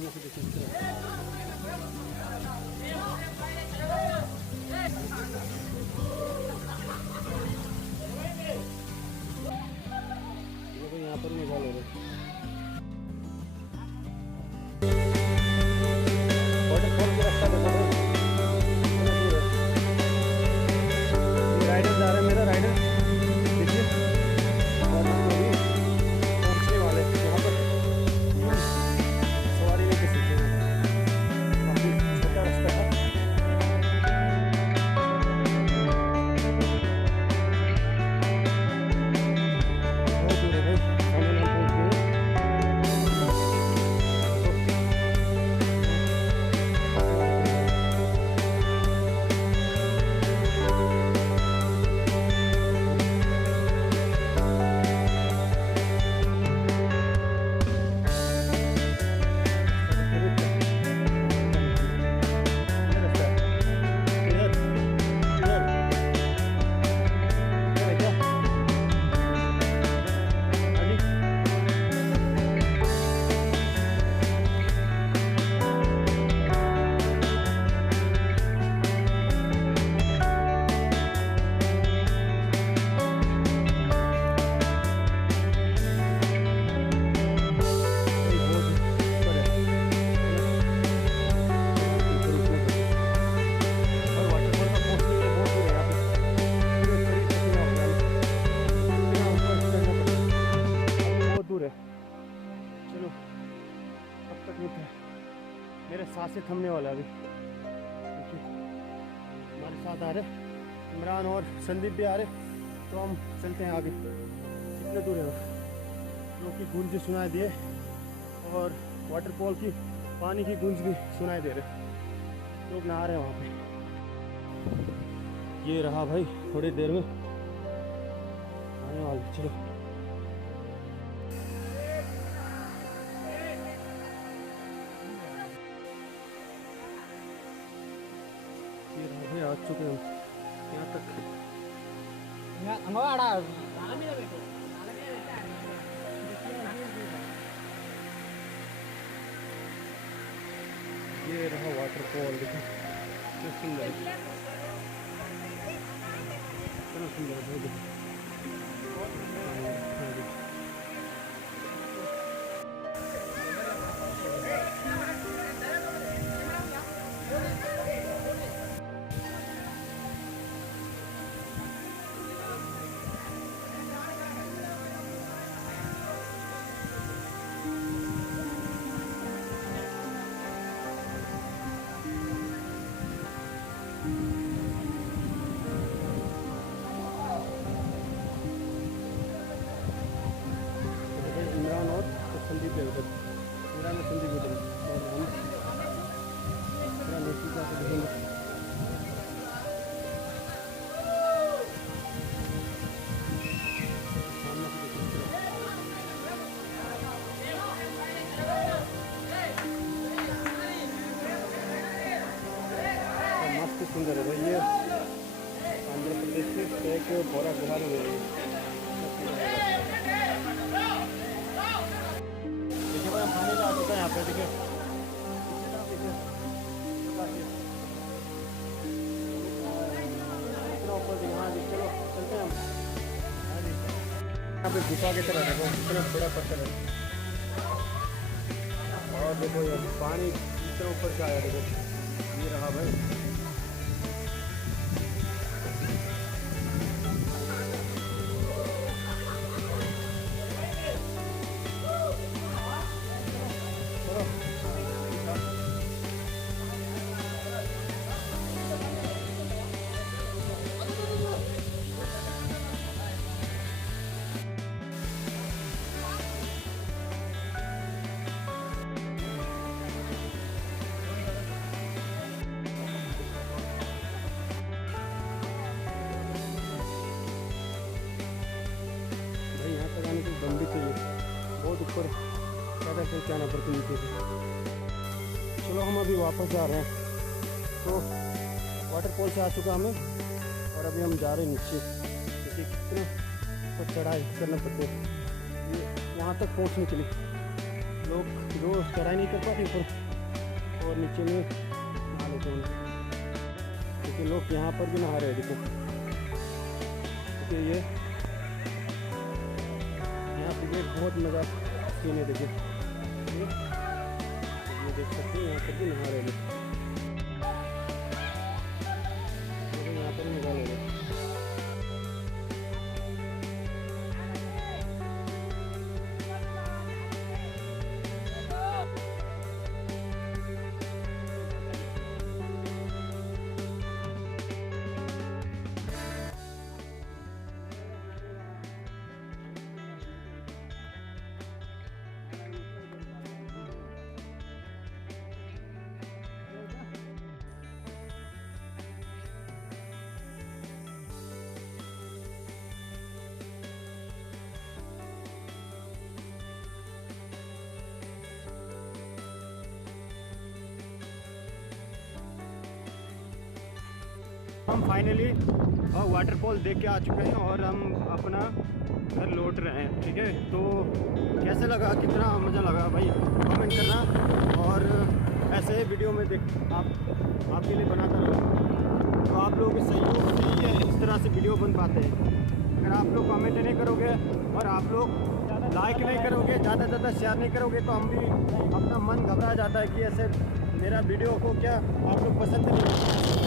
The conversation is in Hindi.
सामने से देखिए देखो यहाँ पर निकाल हो रहे वाटरफॉल का रास्ता देखो राइडर जा रहा है मेरा राइडर देखिए और हम अभी पहुँचने वाले यहाँ पर सवारी लेके सीखे हैं काफ़ी छोटा रास्ता था बहुत दूर है भाई फाइनल हम पहुँच गए चलो कब तक मिलता है मेरे सांसें थमने वाला अभी देखिए हमारे साथ आ रहे इमरान और संदीप भी आ रहे तो हम चलते हैं आगे कितने दूर है लोग की गूंज सुनाई दिए और वाटरफॉल की पानी की गूंज भी सुनाई दे रहे लोग नहा रहे हैं वहाँ पे ये रहा भाई थोड़ी देर में आने वाले चलो आ चुके हैं यहाँ तक ये रहा वाटरफॉल देखो कितना सुंदर है कितना सुंदर है इमरान और संदीप है उधर इमरान और संदीप उधर और हम थोड़ा नजदीक आके देखेंगे मस्त सुंदर है भाई ये आंध्र प्रदेश से एक बोरा गुहार में है देखिए भाई पानी ला चुका है यहाँ पे देखिए इतना ऊपर यहाँ चलो चलते हैं हम यहाँ पे गुफा की तरह देखो इतना थोड़ा पत्थर है और देखो ये पानी इतना ऊपर से आया देखो ये रहा भाई दम भी चाहिए बहुत ऊपर ज़्यादा चल आना पड़ता नीचे से। चलो हम अभी वापस जा रहे हैं तो वाटरफॉल से आ चुका हमें और अभी हम जा रहे हैं नीचे देखिए कितने ऊपर चढ़ाई करना पड़ते ये वहाँ तक पहुँचने के लिए लोग जो चढ़ाई नहीं कर पाते ऊपर और नीचे में नहा लेते हैं, क्योंकि लोग यहाँ पर भी नहा रहे हैं। देखो क्योंकि ये यहाँ पे बहुत मज़ा सीन है। देखिए ये देख सकते हैं, यहाँ पर भी नहा रहे हैं, यहाँ पर मज़ा ले रहे हैं। हम फाइनली वाटरफॉल देख के आ चुके हैं और हम अपना घर लौट रहे हैं। ठीक है, तो कैसे लगा, कितना मज़ा लगा भाई कमेंट करना, और ऐसे वीडियो में देख आपके लिए बनाता रहूँ। तो आप लोगों के सहयोग से ही इस तरह से वीडियो बन पाते हैं। अगर आप लोग कमेंट नहीं करोगे और आप लोग लाइक नहीं करोगे, ज़्यादा से ज़्यादा शेयर नहीं करोगे, तो हम भी अपना मन घबरा जाता है कि ऐसे मेरा वीडियो को क्या आप लोग पसंद नहीं करते।